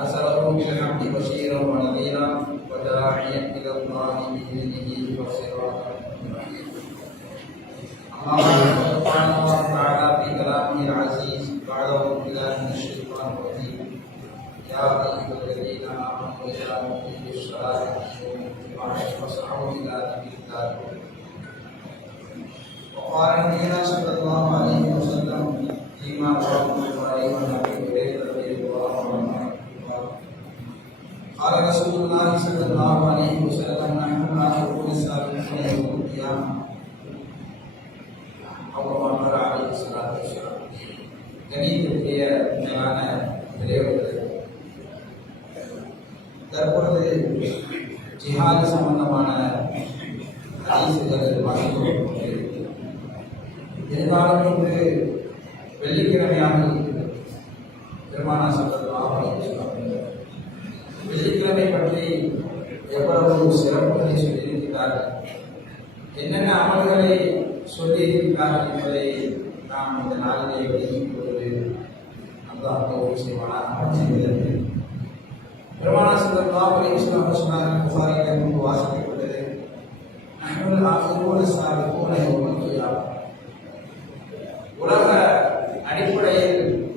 أرسله بالحق بشيرا ونذيرا وداعيا إلى الله بإذنه وسراجا أما الله تعالى في كلامه العزيز بعد أعوذ بالله من الشيطان الرجيم. يا أيها الذين آمنوا إذا نودي للصلاة من فاسعوا إلى ذكر الله. وقال نبينا صلى الله عليه وسلم فيما رواه البخاري وعن قال رسول الله صلى الله عليه وسلم نحن لا نقول السابقون يوم القيامه او كما قال عليه الصلاه والسلام கணிதத்துடைய மேலான விளைவுகள் தற்பொழுது ஜிஹாத் சம்பந்தமான ஹதீசுகள் வாங்கிக் இருந்தாலும் இன்று வெள்ளிக்கிழமையாக இருக்கிறது பெருமானா என்னென்ன அமல்களை சொல்லியிருக்கிறார்கள் என்பதை நாம் இந்த நாளிலே வெளியிடும் பொழுது அல்லாஹ் ஒரு செய்வானாக. செய்வதற்கு. பெருமானா சட்டத்திலாக அலிஸ்லாம் சொன்னார்கள் புகாரில் முன்பு வாசிக்கப்பட்டது. உலக அடிப்படையில்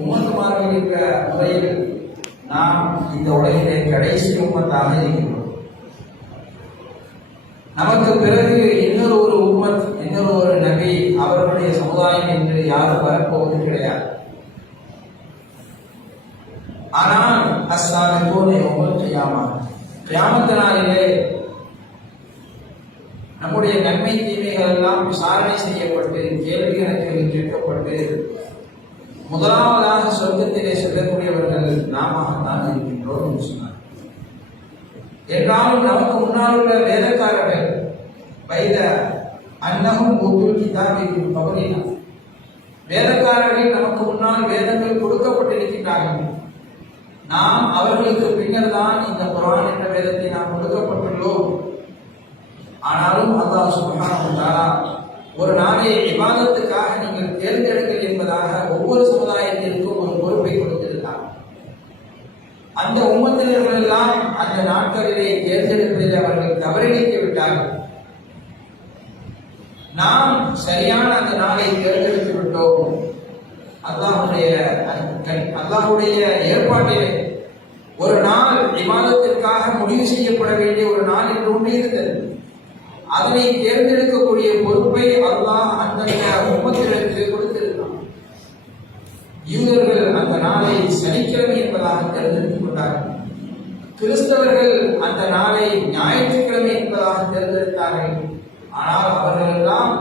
உம்மத்துமார்கள் என்ற முறையில் நாம் இந்த உலகிலே கடைசி உம்மத்தாக இருக்கின்றோம் நமக்கு பிறகு இன்னொரு ஒரு உம்மத் இன்னொரு ஒரு நபி அவர்களுடைய சமுதாயம் என்று யாரும் வரப்போவது கிடையாது. ஆனால் அஸ்ஸாபிகூன யௌமல் கியாமா கியாமத் நாளிலே நம்முடைய நன்மை தீமைகள் எல்லாம் விசாரணை செய்யப்பட்டு கேள்வி கணக்கில் கேட்கப்பட்டு முதலாவதாக சொர்க்கத்திலே செல்லக்கூடியவர்கள் நாமத்தான் இருக்கின்றோம் என்று சொன்னார் என்றாலும் நமக்கு முன்னால் உள்ள வேதக்காரர்கள் வைத அன்னமும் ஒவ்வொரு கிதாபின் பகுதியினர் வேதக்காரர்கள் நமக்கு முன்னால் வேதங்கள் கொடுக்கப்பட்டிருக்கின்றார்கள். நாம் அவர்களுக்கு பின்னர் தான் இந்த குரான் என்ற வேதத்தை நாம் கொடுக்கப்பட்டுள்ளோம். ஆனாலும் அல்லாஹ் சுப்ஹானஹு ஒரு நாளை விவாதத்துக்காக நீங்கள் தேர்ந்தெடுங்கள் என்பதாக ஒவ்வொரு சமுதாயத்திற்கும் ஒரு பொறுப்பை கொடுத்திருந்தார் அந்த உம்மத்தினர்கள் எல்லாம் அந்த நாட்களிலே தேர்ந்தெடுப்பதில் அவர்கள் தவறிழைத்து விட்டார்கள். நாம் சரியான அந்த நாளை தேர்ந்தெடுத்து விட்டோம். அல்லாஹுடைய அல்லாஹுடைய ஏற்பாட்டிலே ஒரு நாள் விவாதத்திற்காக முடிவு செய்யப்பட வேண்டிய ஒரு நாள் என்று ஒன்று இருந்தது. அதனை தேர்ந்தெடுக்கக்கூடிய பொறுப்பை அல்லாஹ் அந்தந்த உமத்தினருக்கு கொடுத்திருந்தான். யூதர்கள் அந்த நாளை சனிக்கிழமை என்பதாக தேர்ந்தெடுத்துக் கொண்டார்கள் கிறிஸ்தவர்கள் அந்த நாளை ஞாயிற்றுக்கிழமை என்பதாக தேர்ந்தெடுத்தார்கள். ஆனால் அவர்கள் எல்லாம்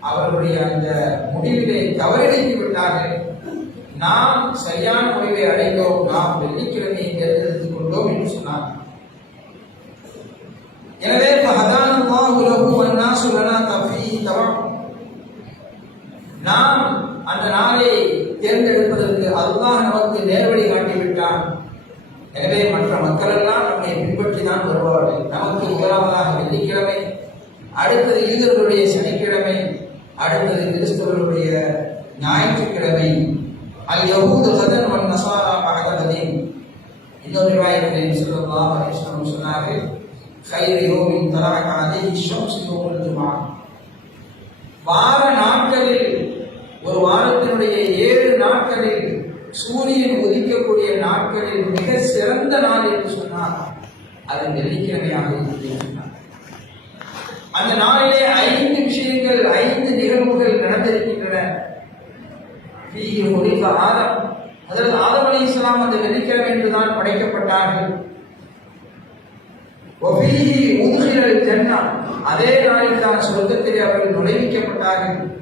அவர்களுடைய அந்த முடிவிலே தவறிழைத்து விட்டார்கள். நாம் சரியான முடிவை அடைந்தோம். நாம் வெள்ளிக்கிழமையை தேர்ந்தெடுத்துக் கொண்டோம் என்று சொன்னார். எனவே நாம் அந்த நாளை தேர்ந்தெடுப்பதற்கு அல்லாஹ் நமக்கு நேர்வழி காட்ட எனவே மற்ற மக்கள் எல்லாம் நம்மை பின்பற்றி தான் வருவார்கள் நமக்கு முதலாவதாக வெள்ளிக்கிழமை அடுத்தது யூதர்களுடைய சனிக்கிழமை அடுத்தது கிறிஸ்தவர்களுடைய ஞாயிற்றுக்கிழமை அல் யஹூது கதன் வன் நசாரா பகதீன் இன்னொரு ரிவாயத்தில் ஸல்லல்லாஹு அலைஹி வஸல்லம் சொன்னார்கள் خير يوم طلعت عليه الشمس يوم الجمعة வார நாட்களில் ஒரு வாரத்தினுடைய ஏழு நாட்களில் சூரியன் உதிக்கக்கூடிய நாட்களில் மிக சிறந்த நாள் என்று சொன்னார் அது வெள்ளிக்கிழமையாக இருக்கிறது அந்த நாளிலே ஐந்து விஷயங்கள் ஐந்து நிகழ்வுகள் நடந்திருக்கின்றன. ஆதம். அதாவது ஆதம் அலி இஸ்லாம் அந்த வெள்ளிக்கிழமை என்றுதான் படைக்கப்பட்டார்கள். ஜன்னா. அதே நாளில் தான் சொர்க்கத்திலே அவர்கள் நுழைவிக்கப்பட்டார்கள்.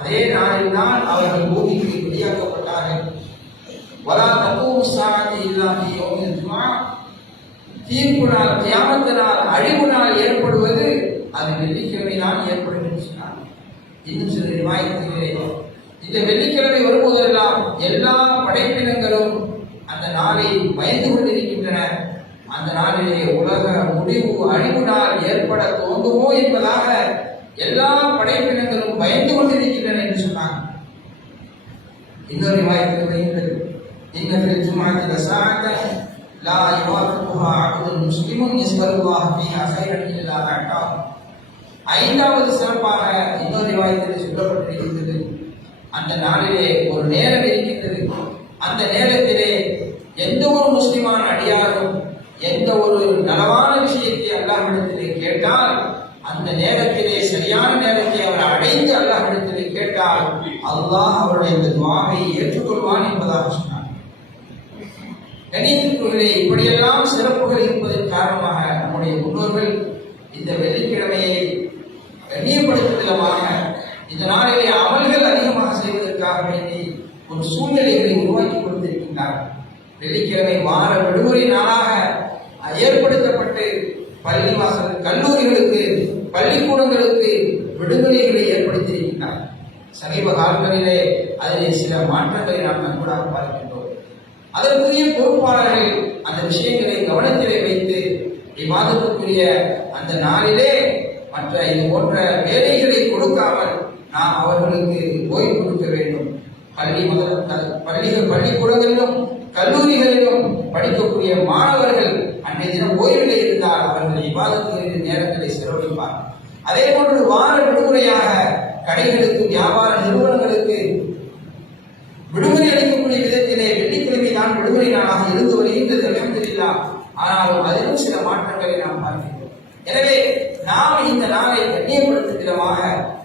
அதே நாளில் தான் அவர்கள் பூமிக்கு வெளியாக்கப்பட்டார்கள் வலா தகூமு ஸாஅத்து தீர்ப்பு நாள் கியாமத்து நாள் அழிவு நாள் ஏற்படுவது அது வெள்ளிக்கிழமை தான் ஏற்படும் என்று சொன்னார் இன்னும் சில ரிவாயத்திலே இந்த வெள்ளிக்கிழமை வரும்போதெல்லாம் எல்லா படைப்பினங்களும் அந்த நாளை பயந்து கொண்டிருக்கின்றன. அந்த நாளிலே உலக முடிவு அழிவு நாள் ஏற்பட தோன்றுமோ என்பதாக எல்லா படைப்பினங்களும் பயந்து கொண்டிருக்கின்றன என்று சொன்னாங்க. இன்னொரு வாய்ப்பு வருகின்றது. இன்ன ஃபில் ஜும்ஆத்தி லா யுவாஃபிகுஹா அப்துல் முஸ்லிமுன் யஸ்அலுல்லாஹ ஃபீஹா கைரன் இல்லா அட்டா ஐந்தாவது சிறப்பாக இன்னொரு வாய்ப்பில் சொல்லப்பட்டிருக்கின்றது. அந்த நாளிலே ஒரு நேரம் இருக்கின்றது. அந்த நேரத்திலே எந்த ஒரு முஸ்லிமான அடியாரும் எந்த ஒரு நலவான விஷயத்தை அல்லாஹ்விடத்திலே கேட்டால் அந்த நேரத்திலே சரியான நேரத்தை அவர் அடைந்து அல்லாஹ்விடத்திலே கேட்டால் அல்லாஹ் அவருடைய இந்த துவாவை ஏற்றுக்கொள்வான் என்பதாக சொன்னார். கணிதத்துக்குள்ளே இப்படியெல்லாம் சிறப்புகள் இருப்பதன் காரணமாக நம்முடைய முன்னோர்கள் இந்த வெள்ளிக்கிழமையை கண்ணியப்படுத்துவதற்காக இந்த நாளிலே அமல்கள் அதிகமாக செய்வதற்காக வேண்டி ஒரு சூழ்நிலைகளை உருவாக்கி கொடுத்திருக்கின்றார் வெள்ளிக்கிழமை வார விடுமுறை நாளாக ஏற்படுத்தப்பட்டு பள்ளிவாசல் கல்லூரிகளுக்கு பள்ளிக்கூடங்களுக்கு விடுமுறைகளை ஏற்படுத்தியிருக்கின்றார் சமீப காலங்களிலே அதில் சில மாற்றங்களை நாம் நன்கூடாக பார்க்கின்றோம். அதற்குரிய பொறுப்பாளர்கள் அந்த விஷயங்களை கவனத்திலே வைத்து விவாதத்துக்குரிய அந்த நாளிலே மற்ற இது போன்ற வேலைகளை கொடுக்காமல் நாம் அவர்களுக்கு ஓய்வு கொடுக்க வேண்டும். பள்ளி முதல் பள்ளி பள்ளிகள் பள்ளிக்கூடங்களிலும் கல்லூரிகளிலும் படிக்கக்கூடிய மாணவர்கள் அன்றைய தினம் ஓய்வில் இருந்தால் அவர்கள் விவாதத்துகளின் நேரங்களை செலவழிப்பார். அதே போன்று வார விடுமுறையாக கடைகளுக்கு வியாபார நிறுவனங்களுக்கு விடுமுறை அளிக்கக்கூடிய விதத்திலே வெள்ளிக்கிழமை தான் விடுமுறை நாளாக இருந்து வருகின்றது அலமதுல்லா ஆனால் அதிலும் சில மாற்றங்களை நாம் பார்க்கின்றோம். எனவே நாம் இந்த நாளை கண்ணியப்படுத்துகிறமாக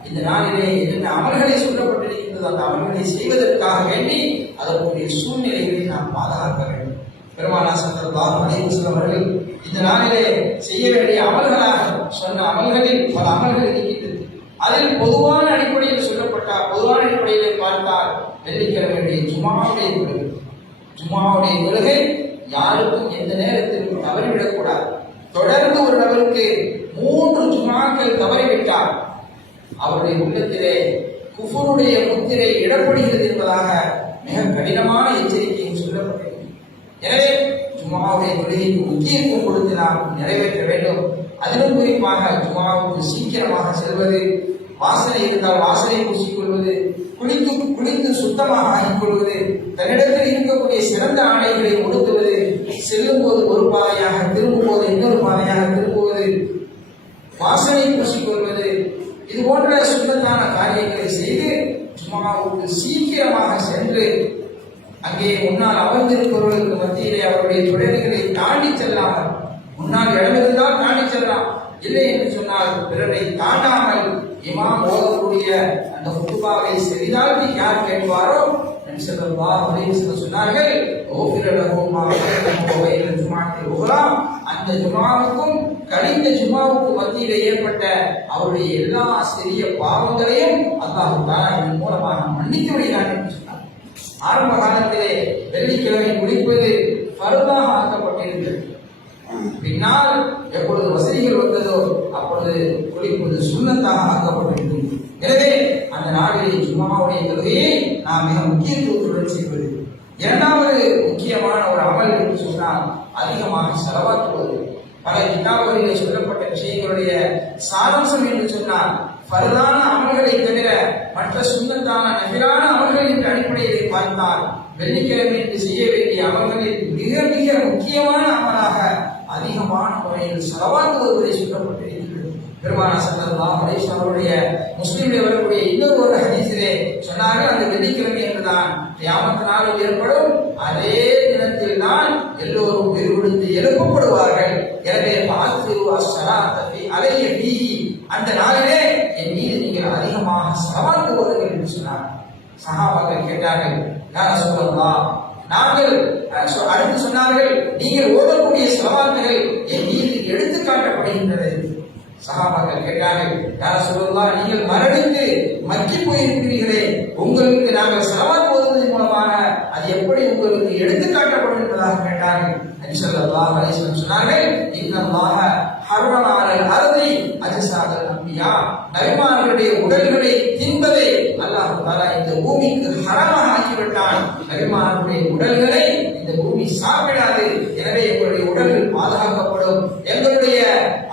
இந்த நாளிலே என்னென்ன அமல்களை சொல்லப்பட்டிருக்கின்றது அந்த அமல்களை செய்வதற்காக வேண்டி அதற்குரிய சூழ்நிலைகளை நாம் பாதுகாக்க வேண்டும். பெருமானா சந்தர்பாக அலைவசம் அவர்கள் இந்த நாளிலே செய்ய வேண்டிய அமல்களாக சொன்ன அமல்களில் பல அமல்கள் இருக்கின்றது. அதில் பொதுவான அடிப்படையில் சொல்லப்பட்ட பொதுவான அடிப்படையிலே பார்த்தால் வெள்ளிக்கிழமையுடைய ஜுமாவுடைய தொழுகை. ஜுமாவுடைய தொழுகை யாருக்கும் எந்த நேரத்திலும் தவறிவிடக்கூடாது. தொடர்ந்து ஒரு நபருக்கு மூன்று ஜுமாக்கள் தவறிவிட்டார் அவருடைய உள்ளத்திலே குஃபருடைய முத்திரை இடப்படுகிறது என்பதாக மிக கடினமான எச்சரிக்கையும் சொல்லப்பட்டிருக்கிறது எனவே ஜுமாவுடைய தொழுகைக்கு முக்கியத்துவம் கொடுத்து நாம் நிறைவேற்ற வேண்டும். அதிலும் குறிப்பாக ஜுமாவுக்கு சீக்கிரமாக செல்வது வாசனை இருந்தால் வாசனை பூசிக்கொள்வது குளித்து குளித்து சுத்தமாக ஆகிக் கொள்வது தன்னிடத்தில் இருக்கக்கூடிய சிறந்த ஆடைகளை உடுத்துவது செல்லும் போது ஒரு பாதையாக திரும்பும் போது இன்னொரு பாதையாக திரும்புவது வாசனை பூசிக்கொள்வது இது போன்ற சுத்தத்தான காரியங்களை செய்து ஜுமாவுக்கு சீக்கிரமாக சென்று அங்கே முன்னால் அமர்ந்திருப்பவர்களுக்கு மத்தியிலே அவருடைய தொழில்களை தாண்டி செல்லாமல் முன்னால் இடம் தாண்டி செல்லலாம். இல்லை என்று சொன்னால் பிறரை தாண்டாமல் இமாம் ஓதக்கூடிய அந்த குத்துபாவை செறிதாழ்த்தி யார் கேட்பாரோ நபிசல்லா அலைஹிஸ்ஸலாம் சொன்னார்கள் ஓஃபிர லஹு மா பைனஹு வ பைன ஜுமாத்தில் உஹ்ரா அந்த ஜுமாவுக்கும் கழிந்த ஜுமாவுக்கு மத்தியில் ஏற்பட்ட அவருடைய எல்லா சிறிய பாவங்களையும் அல்லாஹ் தஆலா இதன் மூலமாக மன்னித்து விடுகிறான் என்று ஆரம்ப காலத்திலே வெள்ளிக்கிழமை குடிப்பது பருதாக ஆக்கப்பட்டிருந்தது. பின்னால் எப்பொழுது வசதிகள் வந்ததோ அப்பொழுது குடிப்பது சுண்ணத்தாக ஆக்கப்பட்டிருந்தது. எனவே அந்த நாளிலே ஜும்மாவுடைய தொழுகையை நாம் மிக முக்கியத்துவத்துடன் செய்வது இரண்டாவது முக்கியமான ஒரு அமல் என்று சொன்னால் அதிகமாக செலவாக்குவது. பல கிதாபுகளிலே சொல்லப்பட்ட விஷயங்களுடைய சாராம்சம் என்று சொன்னால் பரதான அமல்களை தவிர மற்ற சுண்ணத்தான நபிலான அமல்களின் என்ற பார்த்தால் வெள்ளிக்கிழமை என்று செய்ய வேண்டிய அமல்களில் மிக மிக முக்கியமான அமலாக அதிகமான முறையில் செலவாக்குவதை சொல்லப்பட்டிருக்கிறது. பெருமான சல்லல்லாஹு அலைஹி அவருடைய முஸ்லிமிலே வரக்கூடிய இன்னொரு ஒரு ஹதீசிலே சொன்னார்கள் அந்த வெள்ளிக்கிழமை என்றுதான் கியாமத் நாளில் ஏற்படும். அதே தினத்தில் தான் எல்லோரும் விருவிடுத்து எழுப்பப்படுவார்கள். எனவே பார்த்து அலைய ஃபீஹி அந்த நாளிலே என் மீது நீங்கள் அதிகமாக செலவாக்குவீர்கள் என்று சொன்னார். சகாபாக்கள் கேட்டார்கள் யார் சொல்லலாம் நாங்கள் அடுத்து சொன்னார்கள் நீங்கள் ஓதக்கூடிய சவால்கள் என் மீது எடுத்து காட்டப்படுகின்றது சகாபாக்கள் கேட்டார்கள் யார் சொல்லலாம் நீங்கள் மரணித்து மக்கி போயிருக்கிறீர்களே உங்களுக்கு நாங்கள் சவால் போதுவதன் மூலமாக அது எப்படி உங்களுக்கு எடுத்துக்காட்டப்படும் என்பதாக கேட்டார்கள் சொன்னார்கள் இன்னல்லாஹ ஹர்ரம அலல் அர்தி அம்பியா அன்பியா நபிமார்களுடைய உடல்களை தின்பதை அல்லாஹ் தஆலா இந்த பூமிக்கு ஹராமாக ஆக்கிவிட்டான். நபிமார்களுடைய உடல்களை இந்த பூமி சாப்பிடாது. எனவே எங்களுடைய உடல்கள் பாதுகாக்கப்படும் எங்களுடைய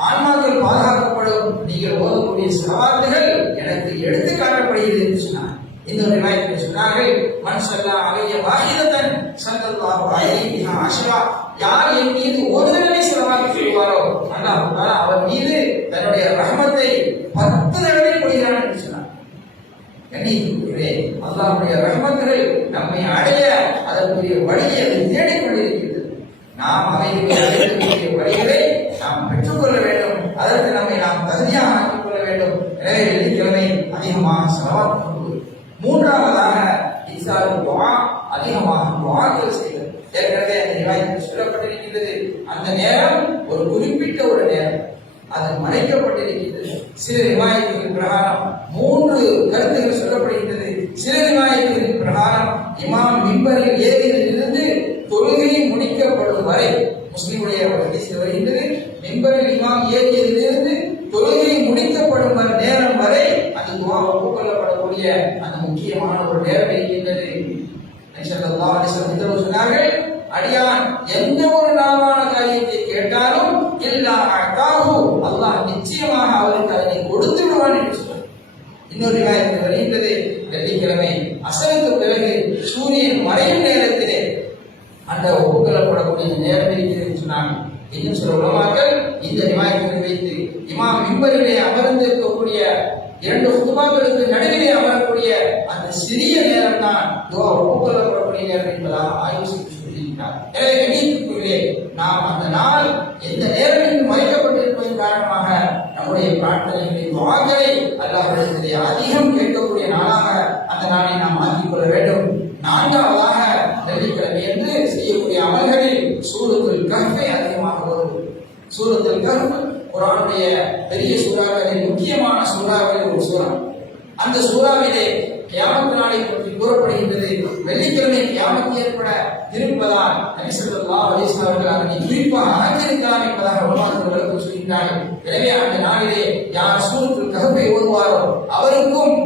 ஆன்மாக்கள் பாதுகாக்கப்படும் நீங்கள் ஓதக்கூடிய சவால்கள் எனக்கு எடுத்து காட்டப்படுகிறது என்று சொன்னார் இந்த ரிவாயத்தில் சொன்னார்கள் மன் சல்லா அலைய வாஹிதத்தன் சல்லல்லாஹு அலைஹி பிஹா அஷ்ரா யார் என் மீது ஒரு தடவை செலவாக்கி சொல்வாரோ அல்லாஹ் தஆலா அவர் மீது தன்னுடைய ரஹமத்தை பத்து தடவை பொழிகிறான் என்று சொன்னார் கண்ணியத்துக்குரியவரே அல்லாஹ்வுடைய ரஹமத்துகள் நம்மை அடைய அதற்குரிய வழியை அது தேடிக் கொண்டிருக்கிறது நாம் அவைகளை அடையக்கூடிய வழிகளை நாம் பெற்றுக்கொள்ள வேண்டும் அதற்கு நம்மை நாம் தகுதியாக ஆக்கிக் கொள்ள வேண்டும் எனவே வெள்ளிக்கிழமை அதிகமாக மூன்றாவதாக இசாரு துவா அதிகமாக துவாக்கள் செய்வது ஏற்கனவே அந்த நிவாயத்தில் சொல்லப்பட்டிருக்கின்றது. அந்த நேரம் ஒரு குறிப்பிட்ட ஒரு நேரம். அது மறைக்கப்பட்டிருக்கின்றது. சில ரிவாயத்துகளின் பிரகாரம் மூன்று கருத்துகள் சொல்லப்படுகின்றது சில ரிவாயத்துகளின் பிரகாரம் இமாம் மிம்பரில் ஏறியதிலிருந்து தொழுகை முடிக்கப்படும் வரை முஸ்லிமுடைய ஒரு ஹதீஸில் வருகின்றது மிம்பரில் இமாம் ஏறியதிலிருந்து தொழுகை முடிக்கப்படும் வரை நேரம் வரை அந்த துவா ஒப்புக்கொள்ளப்படக்கூடிய அந்த முக்கியமான நேரம் இருக்கின்றது நபி சொன்னார்கள் அடியான் எந்த ஒரு நாமான காரியத்தை கேட்டாலும் எல்லா அக்காஹு அல்லாஹ் நிச்சயமாக அவருக்கு அதனை கொடுத்து விடுவான் என்று சொன்னார். இன்னொரு ரிவாயத்தில் வருகின்றது. வெள்ளிக்கிழமை அசலுக்கு பிறகு சூரியன் மறையும் நேரத்திலே அந்த ஒப்புக்கொள்ளப்படக்கூடிய நேரம் இருக்கிறது என்று சொன்னாங்க இன்னும் சில உலமாக்கள் இந்த ரிவாயத்தை வைத்து இமாம் மிம்பரிலே அமர்ந்து இருக்கக்கூடிய இரண்டு குதுபாக்களுக்கு நடுவிலே அமரக்கூடிய அந்த சிறிய நேரம் தான் துவா ஒப்புக்கொள்ளப்படக்கூடிய நேரம் என்பதாக ஆய்வு செய்து சொல்லியிருக்கிறார். எனவே கண்ணியத்துக்குள்ளே நாம் அந்த நாள் எந்த நேரத்தில் மறைக்கப்பட்டிருப்பதன் காரணமாக நம்முடைய பிரார்த்தனைகளை துவாக்களை அல்லாஹிடத்திலே அதிகம் கேட்கக்கூடிய நாளாக அந்த நாளை நாம் மாற்றிக் கொள்ள வேண்டும். நான்காவதாக வெள்ளிக்கிழமை என்று செய்யக்கூடிய அமல்களில் சூரத்தில் கருப்பை அதிகமாக வரும் சூரத்தில் கஹ் குரானுடைய பெரிய சூறாக்களில் முக்கியமான சூறாக்களில் ஒரு சூறா. அந்த சூறாவிலே கியாமத்து நாளை பற்றி கூறப்படுகின்றது. வெள்ளிக்கிழமை கியாமத்து ஏற்பட இருப்பதால் நபி ஸல்லல்லாஹு அவர்கள் அதனை குறிப்பாக ஆச்சரித்தார் என்பதாக உலமாக்கள் சொல்கின்றார்கள். எனவே அந்த நாளிலே யார் சூரத்தில் கருப்பை ஓதுவாரோ அவருக்கும்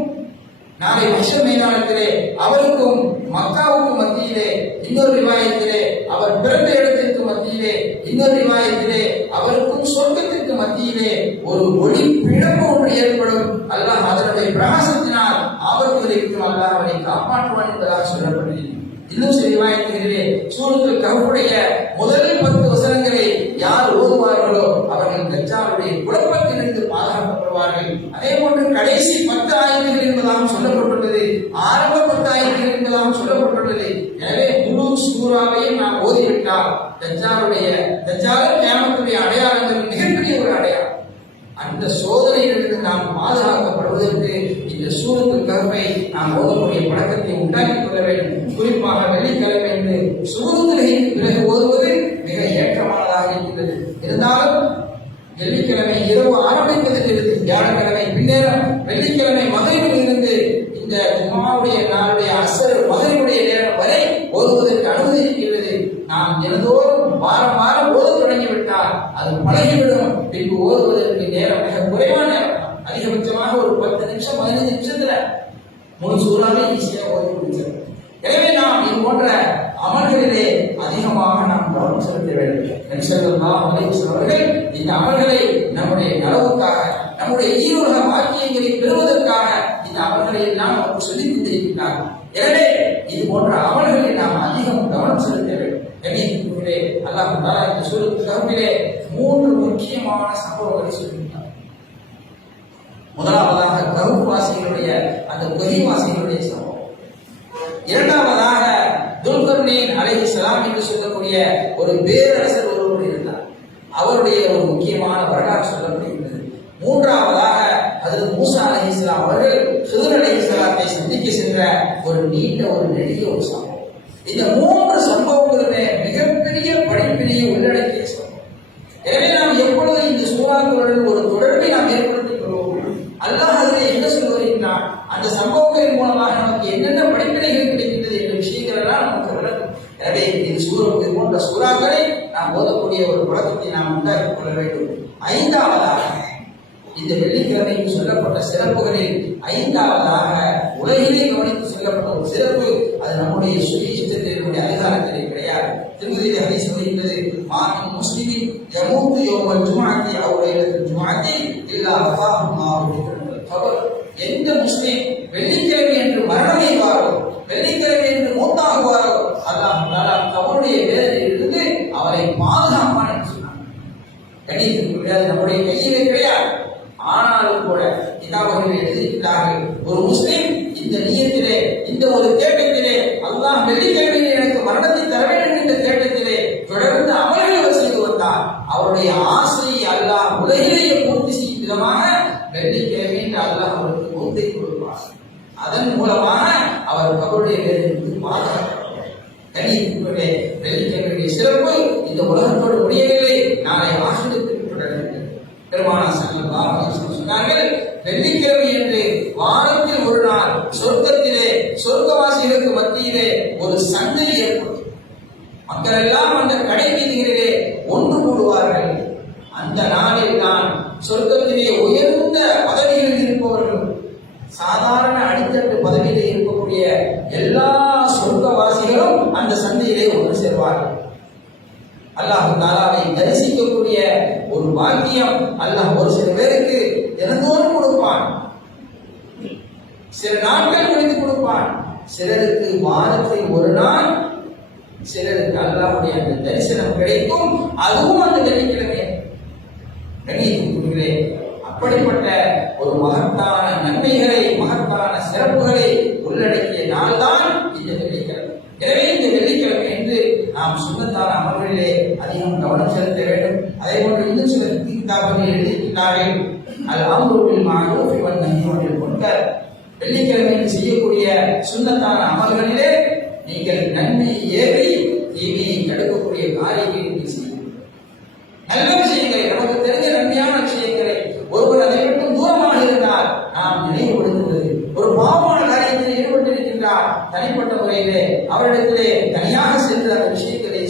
நாளை வருஷ மைதானத்திலே அவருக்கும் மக்காவுக்கும் மத்தியிலே இன்னொரு ரிவாயத்திலே அவர் பிறந்த இடத்திற்கு மத்தியிலே இன்னொரு ரிவாயத்திலே அவருக்கும் சொர்க்கத்திற்கு மத்தியிலே ஒரு ஒளி பிழப்பு ஒன்று ஏற்படும். அல்லாஹ் அதனுடைய பிரகாசத்தினால் ஆபத்துகளை விட்டு அல்லாஹ் அவரை காப்பாற்றுவான் என்பதாக சொல்லப்படுகிறது இன்னும் சில ரிவாயத்துகளிலே சூழ்நிலை கவுடைய முதல் பத்து வசனங்களை யார் ஓதுவார்களோ அவர்கள் தஜ்ஜாலுடைய குழப்பத்திலிருந்து பாதுகாக்கப்படுவார்கள். அதே போன்று கடைசி பத்து ஆயுதங்கள் என்பதாகவும் சொல்லப்பட்டுள்ளது. ஆரம்ப பத்து ஆயுதங்கள் என்பதாகவும் சொல்லப்பட்டுள்ளது. எனவே சூறாவையும் நாம் ஓதிவிட்டால் தஜ்ஜாலுடைய தஜ்ஜாலும் கியாமத்துடைய அடையாளங்கள் மிகப்பெரிய ஒரு அடையாளம். அந்த சோதனையிலிருந்து நாம் பாதுகாக்கப்படுவதற்கு இந்த சூரத்து கருப்பை நாம் ஓதக்கூடிய பழக்கத்தை உண்டாக்கிக் கொள்ள வேண்டும். குறிப்பாக வெள்ளிக்கிழமை என்று சூரத்துலைக்கு பிறகு ஓதுவது மிக ஏற்றமானதாக இருக்கிறது இருந்தாலும் வெள்ளிக்கிழமை இரவு ஆரம்பிப்பதிலிருந்து வியாழக்கிழமை பின்னேற வெள்ளிக்கிழமை நாம் தினதோறும் வாரம் வாரம் ஓத தொடங்கிவிட்டால் அது பழகிவிடும். பின்பு ஓதுவதற்கு நேரம் மிக குறைவான நேரம். அதிகபட்சமாக ஒரு பத்து நிமிஷம் பதினைந்து நிமிஷத்துல முழு சூறாவே ஈஸியாக ஓதி முடிச்சிடும். எனவே நாம் இது போன்ற அமல்களிலே அதிகமாக நாம் கவனம் செலுத்த வேண்டும். அவர்கள் இந்த அமல்களை நம்முடைய நலவுக்காக நம்முடைய ஈரோக வாக்கியங்களை பெறுவதற்காக இந்த அமல்களை எல்லாம் நமக்கு சொல்லிக் கொண்டிருக்கிறார்கள். எனவே இது போன்ற அமல்களை நாம் அதிகம் கவனம் செலுத்த வேண்டும். கண்ணியத்துக்குள்ளே அல்லாஹ் தாலா இந்த சூழலுக்கு கருவிலே மூன்று முக்கியமான சம்பவங்களை சொல்லியிருக்கிறார் முதலாவதாக கருப்பு வாசிகளுடைய அந்த கொதி வாசிகளுடைய சம்பவம். இரண்டாவதாக துல்கர்னீன் அலைஹி ஸலாம் என்று சொல்லக்கூடிய ஒரு பேரரசர் ஒருவர் இருந்தார். அவருடைய ஒரு முக்கியமான வரலாறு சொல்லப்படுகின்றது. மூன்றாவதாக அது மூசா அலைஹிஸ்ஸலாம் அவர்கள் ஹிதர் இஸ்லாத்தை சந்திக்க சென்ற ஒரு நீண்ட ஒரு நெடிய ஒரு சம்பவம். இந்த மூன்று சம்பவம் அந்த சம்பவங்களின் மூலமாக நமக்கு என்னென்ன படிப்பினைகள் கிடைக்கின்றது என்ற விஷயங்கள் எல்லாம் நமக்கு விளக்கும் எனவே இது சூரம் போன்ற சூறாக்களை நாம் போதக்கூடிய ஒரு பழக்கத்தை நாம் உண்டாக்கிக் கொள்ள வேண்டும். ஐந்தாவதாக இந்த வெள்ளிக்கிழமைக்கு சொல்லப்பட்ட சிறப்புகளில் ஐந்தாவதாக உலகிலே கவனித்து சொல்லப்பட்ட ஒரு சிறப்பு அது நம்முடைய சுயீஷ்டத்தினுடைய அதிகாரத்திலே கிடையாது. திருமதியிலே அதை சொல்கின்றது மாநில முஸ்லிமின் எமூத்து யோகம் ஜுமாத்தி அவருடைய ஜுமாத்தி இல்லா அப்பாவும் மாவட்டம் எந்த முஸ்லீம் வெள்ளிக்கிழமை என்று மரணமைவாரோ வெள்ளிக்கிழமை என்று மூத்தாகுவாரோ அல்லாஹ் தாலா அவருடைய வேதனையிலிருந்து அவரை பாதுகாப்பான் என்று சொன்னார் கணிதத்தின் கிடையாது நம்முடைய கையிலே கிடையாது. ஆனாலும் கூட கிதாபுகளில் எழுதியிருக்கிறார்கள் ஒரு முஸ்லீம் இந்த நீயத்திலே இந்த ஒரு தேட்டத்திலே அல்லாஹ் வெள்ளிக்கிழமையில் எனக்கு மரணத்தை தர வேண்டும் என்ற தேட்டத்திலே தொடர்ந்து அமல்கள் செய்து வந்தார் அவருடைய ஆசையை அல்லாஹ் உலகிலேயே பூர்த்தி செய்யும் விதமாக வெள்ளிக்கிழமை என்று அல்லாஹ் அவருக்கு மூத்தை கொடுப்பார் அதன் மூலமாக அவர் கபருடைய வேதனைக்கு பாதுகாக்கப்படுவார் கணிதத்தினுடைய வெள்ளிக்கிழமையுடைய சிறப்பு இந்த உலகத்தோடு முடியவில்லை நாளை ஆசிரியத்திற்கு தொடர்கிறது பெருமானா சங்கமாக சொன்னார்கள் வெள்ளிக்கிழமை என்று வாரத்தில் ஒரு நாள் சொர்க்கத்திலே சொர்க்கவாசிகளுக்கு மத்தியிலே ஒரு சந்தை ஏற்படும் மக்கள் எல்லாம் அந்த கடை வீதிகளிலே ஒன்று கூடுவார்கள் அந்த நாளில் தான் சொர்க்கத்திலே உயர்ந்த பதவிகளில் இருப்பவர்கள் சாதாரண அடித்தட்டு பதவியிலே இருக்கக்கூடிய எல்லா சொர்க்கவாசிகளும் அந்த சந்தையிலே ஒன்று சேர்வார்கள் அல்லாஹ் தாலாவை தரிசிக்கக்கூடிய ஒரு பாக்கியம் அல்லாஹ் ஒரு சில பேருக்கு தினந்தோறும் கொடுப்பான் சில நாட்கள் முடிந்து கொடுப்பான். சிலருக்கு வாரத்தில் ஒரு நாள் சிலருக்கு அல்லாவுடைய அந்த தரிசனம் கிடைக்கும். அதுவும் அந்த வெள்ளிக்கிழமை கண்ணியத்துக்குரியவர்களே அப்படிப்பட்ட ஒரு மகத்தான நன்மைகளை மகத்தான சிறப்புகளை உள்ளடக்கிய நாள்தான் இந்த வெள்ளிக்கிழமை. எனவே இந்த வெள்ளிக்கிழமை என்று நாம் சுண்ணத்தான அமர்களிலே அதிகம் கவனம் செலுத்த வேண்டும். அதே போன்று இன்னும் சில தீர்த்தாபதி எழுதியிருக்கிறார்கள். அது அமருவில் மாணவர்கள் இவன் நன்மையோடு வெள்ளிக்கிழமைக்கு செய்யக்கூடிய சுண்ணத்தான அமல்களிலே நீங்கள் நன்மை ஏறி தீமையை தடுக்கக்கூடிய காரியங்களை நீங்கள் செய்யுங்கள் நல்ல விஷயங்களை நமக்கு தெரிஞ்ச நன்மையான விஷயங்களை ஒருவர் அதை விட்டு தூரமாக இருந்தால் நாம் நினைவுபடுத்துவது ஒரு பாவமான காரியத்தில் ஈடுபட்டிருக்கின்றார். தனிப்பட்ட முறையிலே அவரிடத்திலே தனியாக சென்று அந்த விஷயங்களை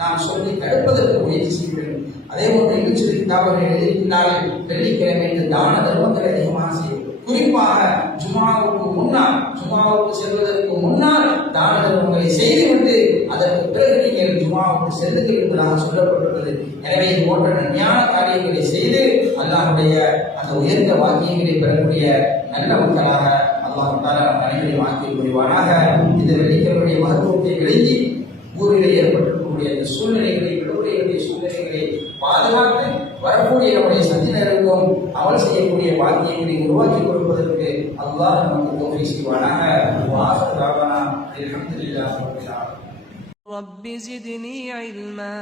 நாம் சொல்லி தடுப்பதற்கு முயற்சி செய்ய வேண்டும் அதே போன்று இழுச்சிறு கிதாபர்கள் எழுதியிருக்கிறார்கள். வெள்ளிக்கிழமை தான தர்மங்களை அதிகமாக செய்யும் குறிப்பாக சும்மாவுக்கு முன்னால் சுமாவுக்கு செல்வதற்கு முன்னால் தான செய்து செய்துவிட்டு அதற்கு பிறகு நீங்கள் ஜுமாவுக்கு செல்லுங்கள் என்பதாக சொல்லப்பட்டுள்ளது. எனவே இது போன்ற நன்மையான காரியங்களை செய்து அல்லாஹுடைய அந்த உயர்ந்த வாக்கியங்களை பெறக்கூடிய நல்ல மக்களாக அல்லாஹ் நம் அனைவரையும் வாக்கிய புரிவானாக இந்த வெள்ளிக்கிழமையுடைய மகத்துவத்தை விளங்கி ஊரிலே ஏற்பட்டிருக்கக்கூடிய அந்த சூழ்நிலைகளை விடுமுறைகளுடைய சூழ்நிலைகளை பாதுகாத்து வரக்கூடிய நம்முடைய சந்தினருக்கும் அமல் செய்யக்கூடிய வாக்கியங்களை உருவாக்கி கொடுப்பதற்கு அல்லாஹ் நமக்கு தோல்வி செய்வானாக வாசல் ராவணா அல்ஹம்துலில்லாஹி ரப்பில் ஆலமீன் رب زدني علما